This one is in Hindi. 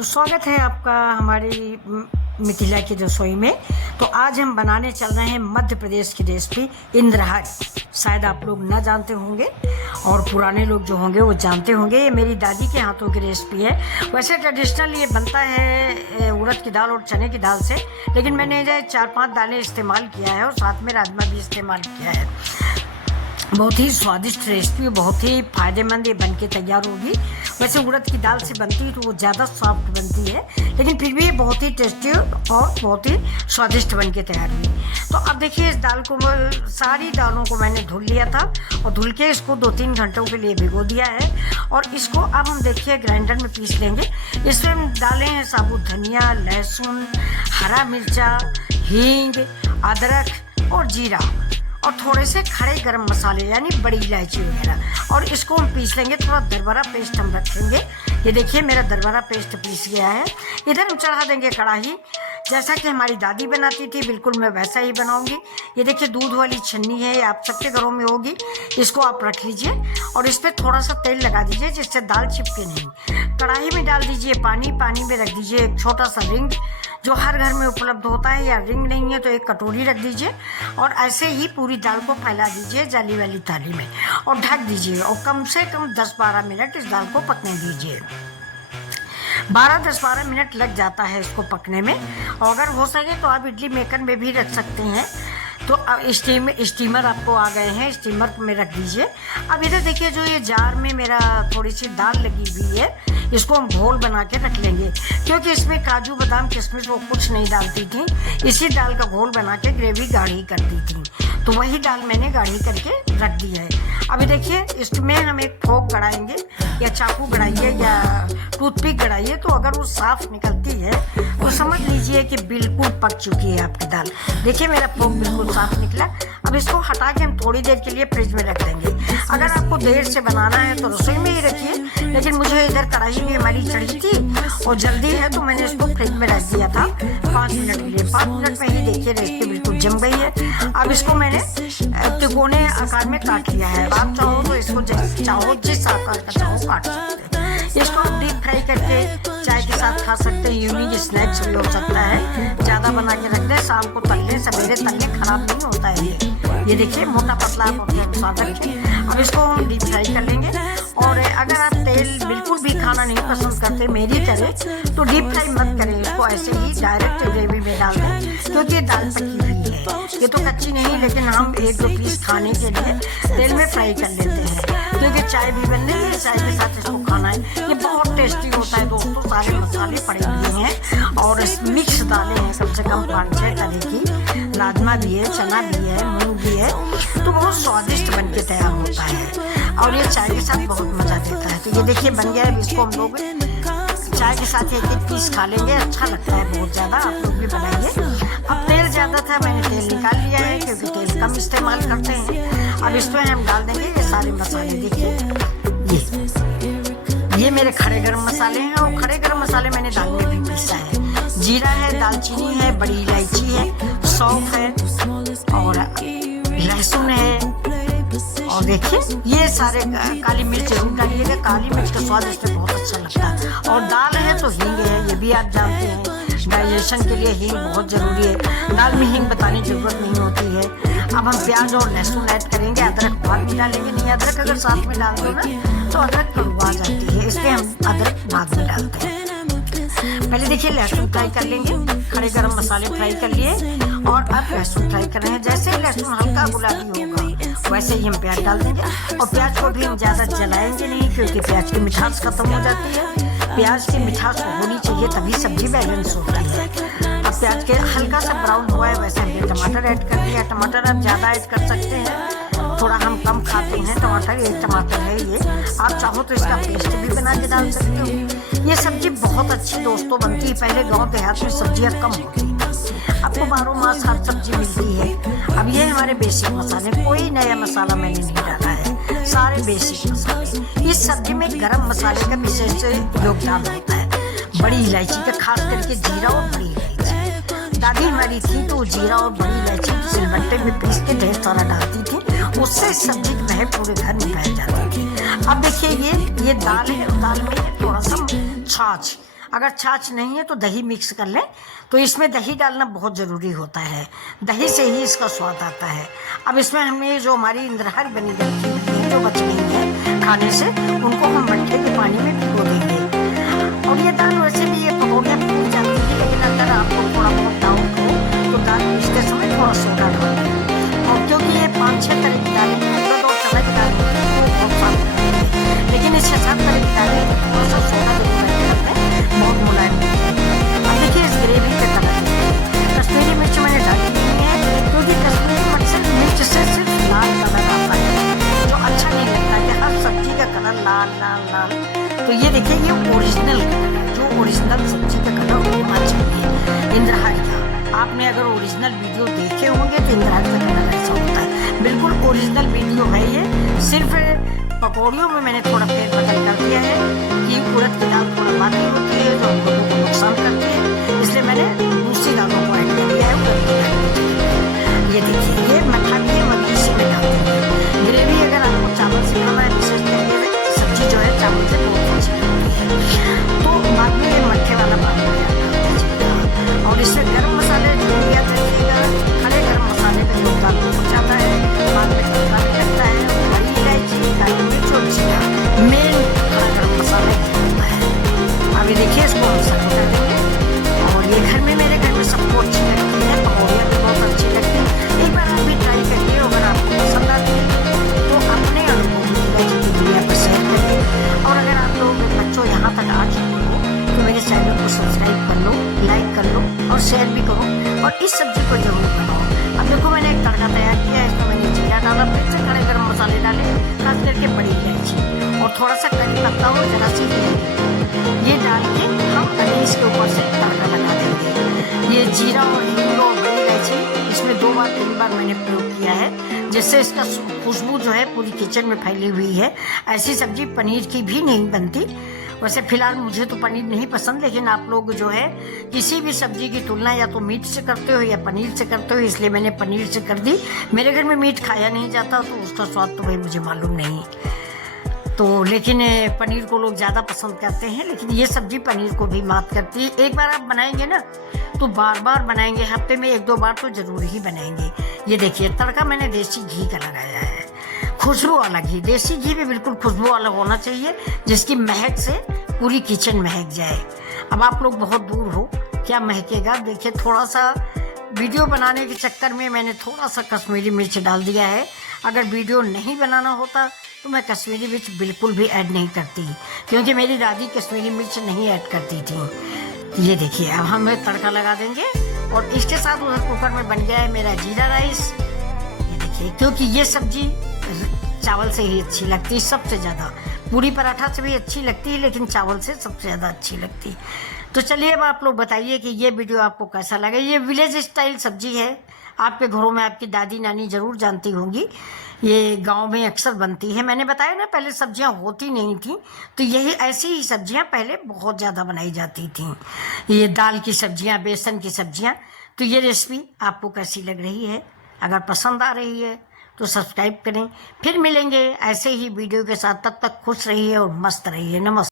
तो स्वागत है आपका हमारी मिथिला की रसोई में। तो आज हम बनाने चल रहे हैं मध्य प्रदेश की रेसिपी इंद्रहारी। शायद आप लोग ना जानते होंगे और पुराने लोग जो होंगे वो जानते होंगे। ये मेरी दादी के हाथों की रेसिपी है। वैसे ट्रेडिशनल ये बनता है उड़द की दाल और चने की दाल से, लेकिन मैंने 4-5 दालें इस्तेमाल किया है और साथ में राजमा भी इस्तेमाल किया है। बहुत ही स्वादिष्ट रेसिपी, बहुत ही फ़ायदेमंद ये बन के तैयार होगी। वैसे उड़द की दाल से बनती है तो वो ज़्यादा सॉफ्ट बनती है, लेकिन फिर भी ये बहुत ही टेस्टी और बहुत ही स्वादिष्ट बन के तैयार हुई। तो अब देखिए, इस दाल को सारी दालों को मैंने धुल लिया था और धुल के इसको 2-3 घंटों के लिए भिगो दिया है। और इसको अब हम देखिए ग्राइंडर में पीस लेंगे। इसमें हम डाले हैं साबुत धनिया, लहसुन, हरा मिर्चा, हींग, अदरक और जीरा और थोड़े से खड़े गरम मसाले यानी बड़ी इलायची वगैरह, और इसको हम पीस लेंगे। थोड़ा दरबारा पेस्ट हम रखेंगे। ये देखिए मेरा दरबारा पेस्ट पीस गया है। इधर हम चढ़ा देंगे कढ़ाई, जैसा कि हमारी दादी बनाती थी बिल्कुल मैं वैसा ही बनाऊंगी। ये देखिए दूध वाली छन्नी है, आप सबके घरों में होगी। इसको आप रख लीजिए और इस पर थोड़ा सा तेल लगा दीजिए जिससे दाल चिपके नहीं। कढ़ाई में डाल दीजिए पानी, पानी में रख दीजिए एक छोटा सा रिंग जो हर घर में उपलब्ध होता है, या रिंग नहीं है तो एक कटोरी रख दीजिए और ऐसे ही पूरी दाल को फैला दीजिए जाली वाली थाली में और ढक दीजिए और कम से कम 10-12 मिनट इस दाल को पकने दीजिए। 10-12 मिनट लग जाता है इसको पकने में, और अगर हो सके तो आप इडली मेकर में भी रख सकते हैं। तो अब स्टीमर आपको आ गए हैं, स्टीमर में रख दीजिए। अब इधर देखिए जो ये जार में मेरा थोड़ी सी दाल लगी हुई है, इसको हम घोल बना के रख लेंगे, क्योंकि इसमें काजू बादाम किशमिश वो कुछ नहीं डालती थी। इसी दाल का घोल बना के ग्रेवी गाढ़ी करती थी, तो वही दाल मैंने गाढ़ी करके रख दी है। अभी देखिए इसमें हम एक फोक गड़ाएंगे, या चाकू गड़ाइए या टूथपिक गड़ाइए, तो अगर वो साफ निकलती है तो समझ लीजिए कि बिल्कुल पक चुकी है आपकी दाल। देखिए मेरा फोक बिल्कुल साफ निकला। अब इसको हटा के हम थोड़ी देर के लिए फ्रिज में रख देंगे। अगर आपको देर से बनाना है तो रसोई में ही रखिए, लेकिन मुझे इधर कढ़ाई में हमारी चढ़ी थी और जल्दी है तो मैंने इसको फ्रिज में रख दिया था 5 मिनट के लिए। 5 मिनट में ही देखिए रेसिपी बिल्कुल जम गई है। अब इसको मैंने तिकोने आकार में काट लिया है। आप चाहो तो इसको चाहो जिस आकार का चाहो काट सकते हैं। इसको डीप फ्राई करके चाय के साथ खा सकते हैं, यूनिक स्नैक्स भी हो सकता है। ज़्यादा बना के रख दें, शाम को तल लें, सवेरे तल लें, खराब नहीं होता है ये देखिए मोटा पतला आप अपने अनुसार रखें। अब इसको हम डीप फ्राई कर लेंगे। और अगर आप तेल बिल्कुल भी खाना नहीं पसंद करते मेरी तरह, तो डीप फ्राई मत करें, इसको ऐसे ही डायरेक्ट ग्रेवी में डाल दें, क्योंकि ये दाल पकी हुई है। ये तो कच्ची नहीं, लेकिन हम 1-2 पीस खाने के लिए तेल में फ्राई कर लेते हैं, क्योंकि चाय भी बन रही है, चाय के साथ इसको खाना है। ये बहुत टेस्टी होता है दोस्तों। सारे मसाले पड़े हुए हैं और मिक्स दालें हैं, कम से कम 5-6 तरह की। राजमा भी है, चना भी है, मूंग भी है, तो बहुत स्वादिष्ट बन के तैयार होता है और ये चाय के साथ बहुत मज़ा देता है। तो ये देखिए बन गया है। इसको हम लोग चाय के साथ 1-1 पीस खा लेंगे, अच्छा लगता है बहुत ज़्यादा। आप लोग भी बनाइए। अब तेल ज़्यादा था, मैंने तेल निकाल लिया है, क्योंकि तेल कम इस्तेमाल करते हैं। अब इसमें हम डाल देंगे ये सारे मसाले। देखिए ये मेरे खड़े गरम मसाले हैं, और खड़े गरम मसाले मैंने दाल में भी पीसा है। जीरा है, दालचीनी है, बड़ी इलायची है, सौंफ है और लहसुन है। और देखिए ये सारे काली मिर्च जरूर डालिएगा, काली मिर्च का स्वाद इसमें बहुत अच्छा लगता है। और दाल है तो हींग है, ये भी आप जानते हैं, डाइजेशन के लिए हींग बहुत ज़रूरी है। दाल में हींग बताने की जरूरत नहीं होती है। अब हम प्याज और लहसुन ऐड करेंगे, अदरक बाद में डालेंगे नहीं। अदरक अगर साथ में डाल दो ना तो अदरक कड़वा जाती है, इसलिए हम अदरक बाद में डालते हैं। पहले देखिए लहसुन फ्राई कर लेंगे, खड़े गरम मसाले फ्राई कर लिए और अब लहसुन फ्राई कर रहे हैं। जैसे लहसुन हल्का गुलाबी होगा वैसे ही हम प्याज डाल देंगे। और प्याज को भी हम ज़्यादा जलाएंगे नहीं, क्योंकि प्याज की मिठास खत्म हो जाती है। प्याज की मिठास होनी चाहिए, तभी सब्जी बैलेंस होती है। अब प्याज के हल्का सा ब्राउन हुआ है, वैसे हमने टमाटर ऐड कर दिया। टमाटर आप ज़्यादा ऐड कर सकते हैं, थोड़ा हम कम खाते हैं टमाटर। 1 टमाटर है ये, आप चाहो तो इसका पेस्ट भी बना के डाल सकते हो। ये सब्जी बहुत अच्छी दोस्तों बनती है। पहले गाँव देहात में सब्जियाँ कम होती थी, आपको 12 मास हर सब्जी मिलती है। अब ये हमारे बेसिक मसाले, कोई नया मसाला मैंने नहीं डाला है, सारे बेसिक मसाले। इस सब्जी में गरम मसाले का विशेष योगदान होता है। बड़ी इलायची का, खास करके जीरा और बड़ी इलायची। दादी हमारी थी तो जीरा और बड़ी इलायची सिलबट्टे में पीस के ढेर सारा डालती थी, उससे सब्जी की महक पूरे घर में फैल जाती थी। अब देखिए ये दाल है, दाल में थोड़ा सा छाछ, अगर छाछ नहीं है तो दही मिक्स कर लें। तो इसमें दही डालना बहुत ज़रूरी होता है, दही से ही इसका स्वाद आता है। अब इसमें हमें जो हमारी इंद्रहर बनी रखी है, जो बच गई है खाने से, उनको हम मट्ठे के पानी में भिगो देंगे। और ये दाल वैसे भी ये पकौड़ियाँ फूल जाती है, लेकिन अगर आपको थोड़ा बहुत डाउट हो तो दाल पीसते समय थोड़ा सोडा डाल दें। और क्योंकि ये 5-6 तरह की दालें हैं, तो चना की दाल बहुत सारी, लेकिन इस 6-7 तरह की दालें थोड़ा सा सोडा देते हैं, बहुत मुलायम होती है। अब देखिए इस ग्रेवी का कलर, कश्मीरी मिर्च मैंने डाली नहीं है, क्योंकि कश्मीरी मिर्च से सिर्फ लाल कलर आता है, जो अच्छा नहीं लगता है। हर सब्जी का कलर लाल लाल लाल, तो ये देखिए ये ओरिजिनल कलर है, जो ओरिजिनल सब्जी का कलर होना चाहिए इंद्रहर का। आपने अगर ओरिजिनल वीडियो देखे होंगे तो इंद्रहर का कलर ऐसा होता है, बिल्कुल ओरिजिनल वीडियो है ये। सिर्फ पकौड़ियों में मैंने थोड़ा फेरबदल कर दिया है कि उड़द की दाल थोड़ा भारी होती है, जो हम लोगों को नुकसान करती है, इसलिए मैंने दूसरी दालों को ऐड कर दिया है उड़द की दाल। ये देखिए ये मट्ठा भी हम इसी में डालते हैं। ग्रेवी अगर आपको चावल से खाना है, विशेष करके सब्जी जो है चावल से बहुत अच्छी लगती है, तो बाद में ये मट्ठे वाला पानी और इसमें गर्म मसाले जो दिया जाइएगा, खड़े गर्म मसाले का योगदान हो जाता है, बाद में तड़का भी लगता है। हरी इलायची, काली मिर्च और जीरा मेन खड़ा गर्म मसाला होता है। अभी देखिए इसको हम सर्व कर देंगे। और ये घर में मेरे घर में सबको अच्छी लगती है, पकौड़ियाँ भी बहुत अच्छी लगती है। एक बार आप भी ट्राई करिए, अगर आपको पसंद आती है तो अपने अनुभव की दुनिया पर शेयर करिए। और अगर आप लोग बच्चों यहाँ तक आ चुके हो तो मेरे चैनल को सब्सक्राइब कर लो, लाइक कर लो और शेयर भी करो, और इस सब्जी को जरूर बनाओ। अब देखो मैंने एक तड़का तैयार किया है, इसमें मैंने जीरा डाला, फिर से खड़े गर्म मसाले डाले, खास करके बड़ी इलायची और थोड़ा सा करी पत्ता और जरा सी ये डाल के हम अभी इसके ऊपर से तड़का लगा देंगे। ये जीरा और हींग और बड़ी इलायची इसमें 2-3 बार मैंने प्रयोग किया है, जिससे इसका खुशबू जो है पूरी किचन में फैली हुई है। ऐसी सब्जी पनीर की भी नहीं बनती। वैसे फिलहाल मुझे तो पनीर नहीं पसंद, लेकिन आप लोग जो है किसी भी सब्जी की तुलना या तो मीट से करते हो या पनीर से करते हो, इसलिए मैंने पनीर से कर दी। मेरे घर में मीट खाया नहीं जाता, तो उसका स्वाद तो भाई मुझे मालूम नहीं, तो लेकिन पनीर को लोग ज़्यादा पसंद करते हैं, लेकिन ये सब्जी पनीर को भी मात करती है। एक बार आप बनाएंगे ना तो बार बार बनाएंगे, हफ्ते में 1-2 बार तो ज़रूर ही बनाएंगे। ये देखिए तड़का मैंने देसी घी का लगाया है, खुशबू वाला घी। देसी घी भी बिल्कुल खुशबू वाला होना चाहिए, जिसकी महक से पूरी किचन महक जाए। अब आप लोग बहुत दूर हो, क्या महकेगा। देखिए थोड़ा सा वीडियो बनाने के चक्कर में मैंने थोड़ा सा कश्मीरी मिर्च डाल दिया है। अगर वीडियो नहीं बनाना होता तो मैं कश्मीरी मिर्च बिल्कुल भी ऐड नहीं करती, क्योंकि मेरी दादी कश्मीरी मिर्च नहीं ऐड करती थी। ये देखिए अब हम तड़का लगा देंगे, और इसके साथ उधर कुकर में बन गया है मेरा जीरा राइस। ये देखिए, क्योंकि ये सब्जी चावल से ही अच्छी लगती है सबसे ज़्यादा। पूरी पराठा से भी अच्छी लगती है, लेकिन चावल से सबसे ज़्यादा अच्छी लगती है। तो चलिए अब आप लोग बताइए कि ये वीडियो आपको कैसा लगा। ये विलेज स्टाइल सब्जी है, आपके घरों में आपकी दादी नानी ज़रूर जानती होंगी, ये गांव में अक्सर बनती है। मैंने बताया ना पहले सब्जियां होती नहीं थी, तो यही ऐसी ही सब्जियां पहले बहुत ज़्यादा बनाई जाती थी। ये दाल की सब्जियां, बेसन की सब्जियां। तो ये रेसिपी आपको कैसी लग रही है? अगर पसंद आ रही है तो सब्सक्राइब करें। फिर मिलेंगे ऐसे ही वीडियो के साथ, तब तक खुश रहिए और मस्त रहिए। नमस्ते।